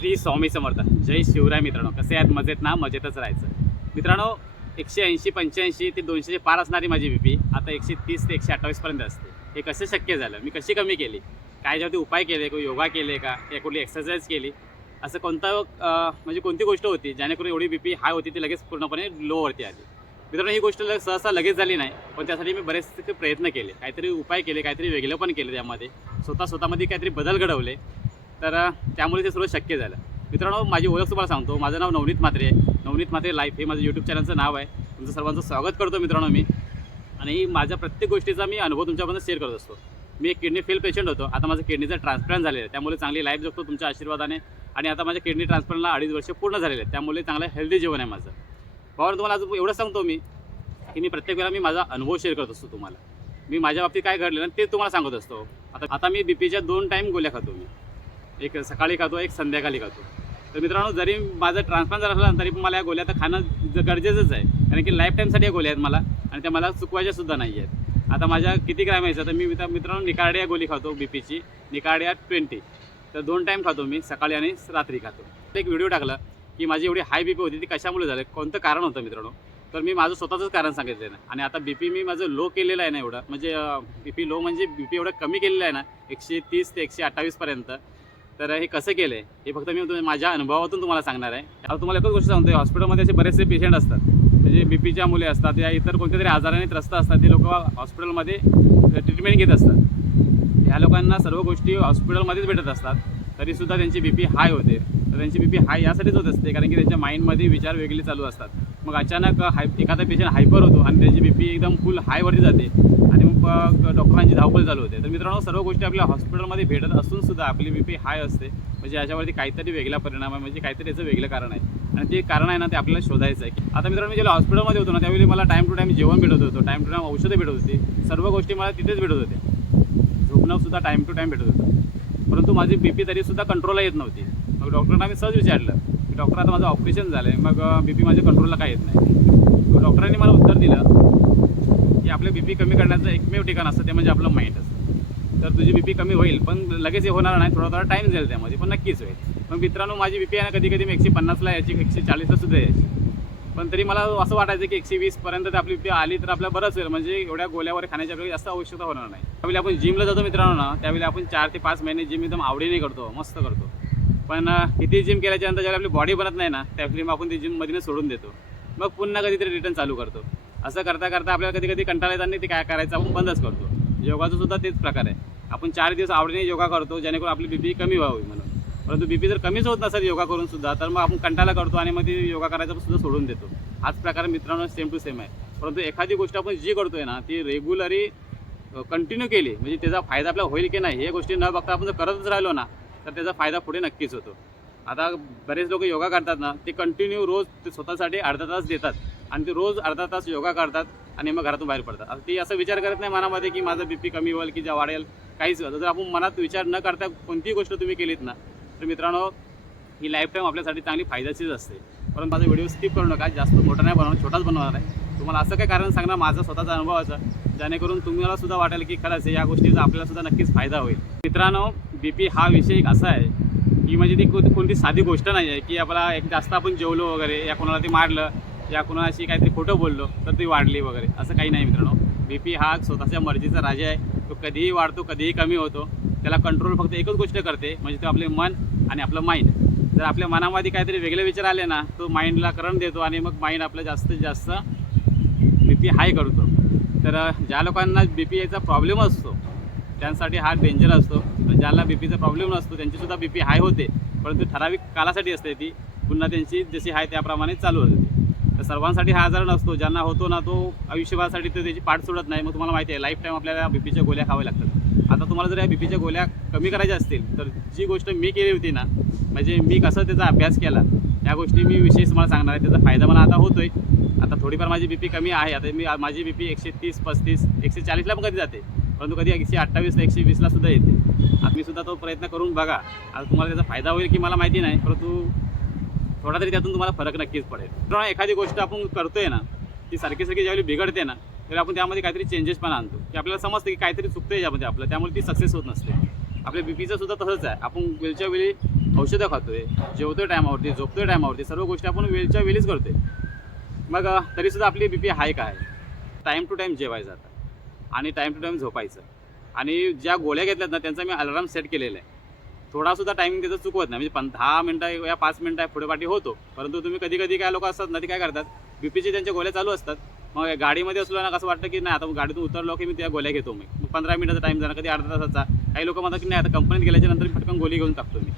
श्री स्वामी समर्थ. जय शिवराय मित्रांनो. कसे आहेत? मजेत ना? मजेतच राहायचं मित्रांनो. 180 85 ते 200 पार असणारी माझी बीपी आता 130 ते 128 पर्यंत असते. हे कसं शक्य झालं? मी कशी कमी केली? काय ज्यावरती उपाय केले? कोणी योगा केले का? या कुठली एक्सरसाइज केली? असं म्हणजे कोणती गोष्ट होती जेणेकरून एवढी बीपी हाय होती ती लगेच पूर्णपणे लोवरती आली? मित्रांनो, ही गोष्ट सहसा लगेच झाली नाही, पण त्यासाठी मी बरेचसे प्रयत्न केले, काहीतरी उपाय केले, काहीतरी वेगळं पण केलं, त्यामध्ये स्वतःमध्ये काहीतरी बदल घडवले. तर त्यामुळे ते सर्व शक्य झालं. मित्रांनो, माझी ओळख तुम्हाला सांगतो. माझं नाव नवनीत म्हात्रे आहे. नवनीत म्हात्रे लाईफ हे माझं यूट्यूब चॅनलचं नाव आहे. तुमचं सर्वांचं स्वागत करतो मित्रांनो मी. आणि माझ्या प्रत्येक गोष्टीचा मी अनुभव तुमच्यापर्यंत शेअर करत असतो. मी एक किडनी फेल पेशंट होतो. आता माझं किडनीचं ट्रान्सप्लांट झालेलं आहे, त्यामुळे चांगली लाईफ जगतो तुमच्या आशीर्वादाने. आणि आता माझ्या किडनी ट्रान्सप्लांटला 2.5 वर्ष पूर्ण झालेले आहेत, त्यामुळे चांगलं हेल्दी जीवन आहे माझं. भावानं तुम्हाला आज एवढं सांगतो मी की मी प्रत्येक वेळेला मी माझा अनुभव शेअर करत असतो तुम्हाला. मी माझ्या बाबतीत काय घडलेलं ते तुम्हाला सांगत असतो. आता मी बीपीच्या 2 टाईम गोळ्या खातो. मी एक सकाळी खातो, एक संध्याकाळी खातो. तर मित्रांनो, जरी माझं ट्रान्सप्लांट झालं असलं तरी पण मला या गोळ्या तर खाणं गरजेचंच आहे, कारण की लाईफ टाईमसाठी या गोळ्या आहेत मला, आणि त्या मला चुकवायच्यासुद्धा नाही आहेत. आता माझ्या किती ग्रॅम यायचं तर मी मित्रांनो निकार्डिया गोळी खातो बीपीची, निकार्डिया 20. तर 2 टाईम खातो मी, सकाळी आणि रात्री खातो. एक व्हिडिओ टाकला की माझी एवढी हाय बीपी होती ती कशामुळे झाली, कोणतं कारण होतं मित्रांनो. तर मी माझं स्वतःचंच कारण सांगितलं ना. आणि आता बीपी मी माझं लो केलेलं आहे ना, एवढं म्हणजे बीपी लो म्हणजे बीपी एवढं कमी केलेलं आहे ना, 130 ते 128 पर्यंत. तर हे कसं केलं आहे हे फक्त मी माझ्या अनुभवातून तुम्हाला सांगणार आहे. आता तुम्हाला एकच गोष्ट सांगतो, हॉस्पिटलमध्ये असे बरेचसे पेशंट असतात, म्हणजे बीपीच्या मुले असतात या इतर कोणत्या तरी आजाराने त्रस्त असतात. ते लोक हॉस्पिटलमध्ये ट्रीटमेंट घेत असतात. ह्या लोकांना सर्व गोष्टी हॉस्पिटलमध्येच भेटत असतात, तरीसुद्धा त्यांची बीपी हाय होते. तर त्यांची बीपी हाय यासाठीच होत असते कारण की त्यांच्या माइंडमध्ये विचार वेगळे चालू असतात. मग अचानक एखादा पेशंट हायपर होतो आणि त्याची बीपी एकदम फुल हायवरती जाते आणि मग डॉक्टरांची धावपळ चालू होते. तर मित्रांनो, सर्व गोष्टी आपल्या हॉस्पिटलमध्ये भेटत असूनसुद्धा आपली बीपी हाय असते, म्हणजे याच्यावरती काहीतरी वेगळा परिणाम आहे, म्हणजे काहीतरी याचं वेगळं कारण आहे. आणि ते कारण आहे ना, ते आपल्याला शोधायचं आहे. आता मित्रांनो, मी जेव्हा हॉस्पिटलमध्ये होतो ना, त्यावेळी मला टाईम टू टाईम जेवण भेटत होतं, टाईम टू टाईम औषधं भेटत होती, सर्व गोष्टी मला तिथेच भेटत होत्या. झोपणंसुद्धा टाईम टू टाईम भेटत होतं, परंतु माझी बीपी तरीसुद्धा कंट्रोलला येत नव्हती. मग डॉक्टरांना मी सहज विचारलं की डॉक्टर, आता माझं ऑपरेशन झालं आहे, मग बीपी माझ्या कंट्रोलला काय येत नाही? मग डॉक्टरांनी मला उत्तर दिलं की आपलं बीपी कमी करण्याचं एकमेव ठिकाण असतं ते म्हणजे आपलं माइंड असतं. तर तुझी बीपी कमी होईल, पण लगेच हे होणार नाही, थोडा टाईम जाईल त्यामध्ये, पण नक्कीच होईल. मग मित्रांनो, माझी बीपी आहे ना, कधी कधी मी 150ला यायची, 140ला सुद्धा यायची. पण तरी मला असं वाटायचं की 120 पर्यंत आपली बीपी आली तर आपल्याला बरंच होईल, म्हणजे एवढ्या गोळ्यावर खाण्याची आपल्याला जास्त आवश्यकता होणार नाही. त्यावेळी आपण जिमला जातो मित्रांनो ना, त्यावेळी आपण 4 ते 5 महिने जिम एकदम आवडीने करतो, मस्त करतो. पण किती जिम केल्याच्यानंतर ज्यावेळी आपली बॉडी बनत नाही ना, त्यावेळी मग आपण ती जिममधून सोडून देतो, मग पुन्हा कधीतरी रिटर्न चालू करतो. असं करता करता आपल्याला कधी कधी कंटाळा येताना ते काय करायचं आपण बंदच करतो. योगाचा सुद्धा तेच प्रकार आहे. आपण 4 दिवस आवडीने योगा करतो जेणेकरून आपली बीपी कमी व्हावी म्हणून, परंतु बीपी जर कमीच होत नसेल योगा करून सुद्धा, तर मग आपण कंटाळा करतो आणि मग ती योगा करायचं सुद्धा सोडून देतो. हाच प्रकार मित्रांनो सेम टू सेम आहे. परंतु एखादी गोष्ट आपण जी करतोय ना, ती रेग्युलरी कंटिन्यू केली म्हणजे त्याचा फायदा आपल्याला होईल की नाही हे गोष्टी न बघता आपण जर करतच राहिलो ना, तर त्याचा फायदा पुढे नक्कीच होतो. आता बरेच लोक योगा करतात ना, ते कंटिन्यू रोज ते स्वतःसाठी अर्धा तास देतात आणि ते रोज अर्धा तास योगा करतात आणि मग घरातून बाहेर पडतात. आता ती असं विचार करत नाही मनामध्ये की माझं बीपी कमी होईल की वाढेल, काहीच. जर आपण मनात विचार न करता कोणतीही गोष्ट तुम्ही केलीत ना, तर मित्रांनो, ही लाईफ टाईम आपल्यासाठी चांगली फायद्याचीच असते. परंतु माझा व्हिडिओ स्किप करू नका, जास्त मोठा नाही बनवणार, छोटाच बनवणार आहे. तुम्हाला असं काय कारण सांगणार माझा स्वतःचा अनुभवाचा, जेणेकरून तुम्हाला सुद्धा वाटेल की खरंच या गोष्टीचा आपल्याला सुद्धा नक्कीच फायदा होईल. मित्रांनो, बीपी हा विषय एक असा आहे की म्हणजे ती कोणती साधी गोष्ट नाही आहे की आपल्याला एक जास्त आपण जेवलो वगैरे, या कोणाला ते मारलं, या कोणाशी काहीतरी खोटं बोललो तर ती वाढली वगैरे, असं काही नाही मित्रांनो. बीपी हा स्वतःच्या मर्जीचा राजा आहे. तो कधीही वाढतो, कधीही कमी होतो. त्याला कंट्रोल फक्त एकच गोष्ट करते, म्हणजे तो आपले मन आणि आपलं माइंड. जर आपल्या मनामध्ये काहीतरी वेगळे विचार आले ना, तो माइंडला करंट देतो आणि मग माइंड आपलं जास्तीत जास्त बीपी हाय करतो. तर ज्या लोकांना बीपी याचा प्रॉब्लेम असतो त्यांसाठी हा डेंजर असतो. ज्यांना बीपीचा प्रॉब्लेम नसतो त्यांचीसुद्धा बीपी हाय होते, परंतु ठराविक कालासाठी असते ती, पुन्हा त्यांची जशी हाय त्याप्रमाणे चालू होते. तर सर्वांसाठी हा आजार नसतो. ज्यांना होतो ना, तो आयुष्यभरासाठी तर त्याची पाठ सोडत नाही. मग तुम्हाला माहिती आहे लाईफ टाईम आपल्याला बीपीच्या गोळ्या खाव्या लागतात. आता तुम्हाला जर या बीपीच्या गोळ्या कमी करायच्या असतील तर जी गोष्ट मी केली होती ना, म्हणजे मी कसं त्याचा अभ्यास केला, या गोष्टी मी विशेष तुम्हाला सांगणार आहे. त्याचा फायदा मला आता होतोय. आता थोडीफार माझी बीपी कमी आहे. आता माझी बीपी 130, 35, 140ला पण कधी जाते, परंतु कधी 128, 120ला सुद्धा येते. आता मी सुद्धा तो प्रयत्न करून बघा. आता तुम्हाला त्याचा फायदा होईल की मला माहिती नाही, परंतु थोडा तरी त्यातून तुम्हाला फरक नक्कीच पडेल. तर एखादी गोष्ट आपण करतोय ना, ती सारखी ज्यावेळी बिघडते ना, तर आपण त्यामध्ये काहीतरी चेंजेस पण आणतो की आपल्याला समजतं की काहीतरी चुकतं यामध्ये आपलं, त्यामुळे ती सक्सेस होत नसते. आपल्या बीपीचं सुद्धा तसंच आहे. आपण वेळच्या वेळी औषधं खातोय, जेवतोय टायमावरती, झोपतोय टायमावरती, सर्व गोष्टी आपण वेळच्या वेळीच करतोय. मग तरीसुद्धा आपली बी पी हाय काय? टाईम टू टाईम जेवायचं आता आणि टाईम टू टाईम झोपायचं. आणि ज्या गोळ्या घेतल्यात ना त्यांचा मी अलार्म सेट केलेला आहे. थोडासुद्धा टायमिंग त्याचं चुकवत नाही, म्हणजे 10 मिनटं या 5 मिनटं पुढेपाठी होतो. परंतु तुम्ही कधी कधी काय लोक असतात ना, ते काय करतात, बीपीचे त्यांच्या गोळ्या चालू असतात. मग गाडीमध्ये असलो ना असं वाटतं की नाही, आता गाडीतून उतरलो की मी त्या गोळ्या घेतो. मग 15 मिनिटाचा टाईम झाला, कधी अर्धा तासाचा. काही लोक म्हणतात की नाही, आता कंपनीत गेल्याच्या नंतर पटकन गोळी घेऊन टाकतो मी.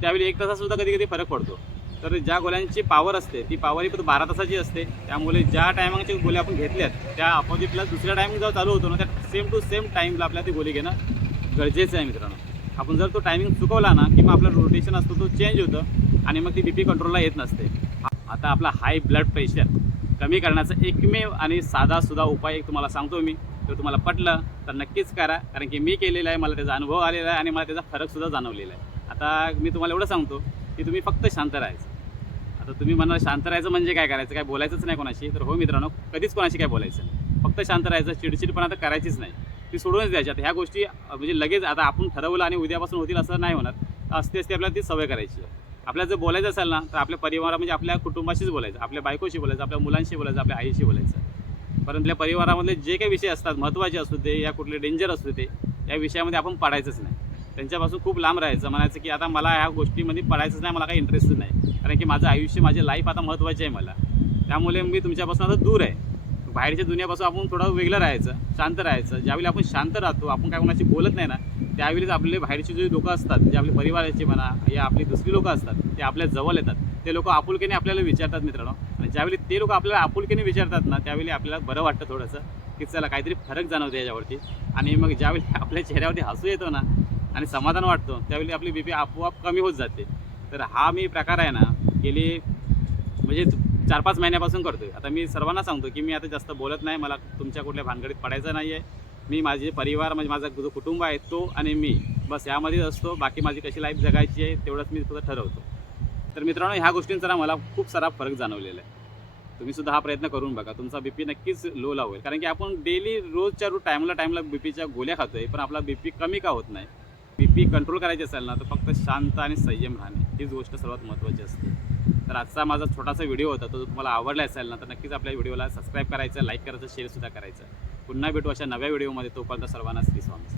त्यावेळी 1 तासासुद्धा कधी कधी फरक पडतो. तर ज्या गोळ्यांची पॉवर असते ती पॉवर ही फक्त 12 तासाची असते. त्यामुळे ज्या टायमिंगच्या गोळ्या आपण घेतल्यात त्या अपोजिटला दुसऱ्या टायमिंग जेव्हा चालू होतो ना, त्या सेम टू सेम टाईमला आपल्याला ती गोळी घेणं गरजेचं आहे मित्रांनो. आपण जर तो टायमिंग चुकवला ना की मग आपला रोटेशन असतो तो चेंज होतं आणि मग ती बी पी कंट्रोलला येत नसते. आता आपला हाय ब्लड प्रेशर कमी करण्याचा एकमेव आणि साधासुद्धा उपाय एक तुम्हाला सांगतो मी. तर तुम्हाला पटलं तर नक्कीच करा, कारण की मी केलेला आहे, मला त्याचा अनुभव आलेला आहे आणि मला त्याचा फरकसुद्धा जाणवलेला आहे. आता मी तुम्हाला एवढं सांगतो की तुम्ही फक्त शांत राहायचं. आता तुम्ही म्हणाल शांत राहायचं म्हणजे काय करायचं, काय बोलायचंच नाही कोणाशी. तर हो मित्रांनो, कधीच कोणाशी काय बोलायचं नाही, फक्त शांत राहायचं. चिडचिडपणा तर करायचीच नाही, ती सोडूनच द्यायची. आता ह्या गोष्टी म्हणजे लगेच आता आपण ठरवलं आणि उद्यापासून होतील असं नाही होणार. असते आपल्याला ती सवय करायची. आपल्याला जर बोलायचं असेल ना तर आपल्या परिवारा म्हणजे आपल्या कुटुंबाशीच बोलायचं, आपल्या बायकोशी बोलायचं, आपल्या मुलांशी बोलायचं, आपल्या आईशी बोलायचं. परंतु आपल्या परिवारामधले जे काही विषय असतात, महत्त्वाचे असू दे या कुठले डेंजर असू दे, या विषयामध्ये आपण पडायचंच नाही. त्यांच्यापासून खूप लांब राहायचं. म्हणायचं की आता मला ह्या गोष्टीमध्ये पडायचंच नाही, मला काही इंटरेस्टच नाही, कारण की माझं आयुष्य, माझी लाईफ आता महत्त्वाची आहे मला. त्यामुळे मी तुमच्यापासून आता दूर आहे. बाहेरच्या दुनियापासून आपण थोडं वेगळं राहायचं, शांत राहायचं. ज्यावेळी आपण शांत राहतो, आपण काय कोणाशी बोलत नाही ना, त्यावेळीच आपले बाहेरचे जे लोकं असतात, जे आपले परिवाराचे म्हणा या आपली दुसरी लोकं असतात, ते आपल्या जवळ येतात. ते लोकं आपुलकीने आपल्याला विचारतात मित्रांनो. आणि ज्यावेळी ते लोकं आपल्याला आपुलकीने विचारतात ना, त्यावेळी आपल्याला बरं वाटतं थोडंसं, की चला काहीतरी फरक जाणवते याच्यावरती. आणि मग ज्यावेळी आपल्या चेहऱ्यावरती हसू येतो ना आणि समाधान वाटतो, त्यावेळी आपली बी पी आपोआप कमी होत जाते. तर हा मी प्रकार आहे ना गेली म्हणजे 4-5 महिन्यापासून करतोय. आता मी सर्वांना सांगतो की मी आता जास्त बोलत नाही, मला तुमच्या कुठल्या भानगडीत पडायचं नाही आहे. मी माझे परिवार म्हणजे माझा जो कुटुंब आहे तो आणि मी बस यामध्येच असतो. बाकी माझी कशी लाईफ जगायची आहे तेवढंच मी फक्त ठरवतो. तर मित्रांनो, ह्या गोष्टींचा ना मला खूप सारा फरक जाणवलेला आहे. तुम्हीसुद्धा हा प्रयत्न करून बघा, तुमचा बी पी नक्कीच लो लावेल. कारण की आपण डेली रोजच्या रोज टाईमला बी पीच्या गोळ्या खातोय, पण आपला बी पी कमी का होत नाही. बी पी कंट्रोल करायची असेल ना तर फक्त शांत आणि संयम राहणे हीच गोष्ट सर्वात महत्त्वाची असते. तर आजचा माझा छोटासा व्हिडिओ होता, तो तुम्हाला आवडला असेल ना तर नक्कीच आपल्या व्हिडिओला सबस्क्राईब करायचं, लाईक करायचं, शेअरसुद्धा करायचं. पुन्हा भेटू अशा नव्या व्हिडिओमध्ये. तोपर्यंत सर्वांना श्री स्वामी.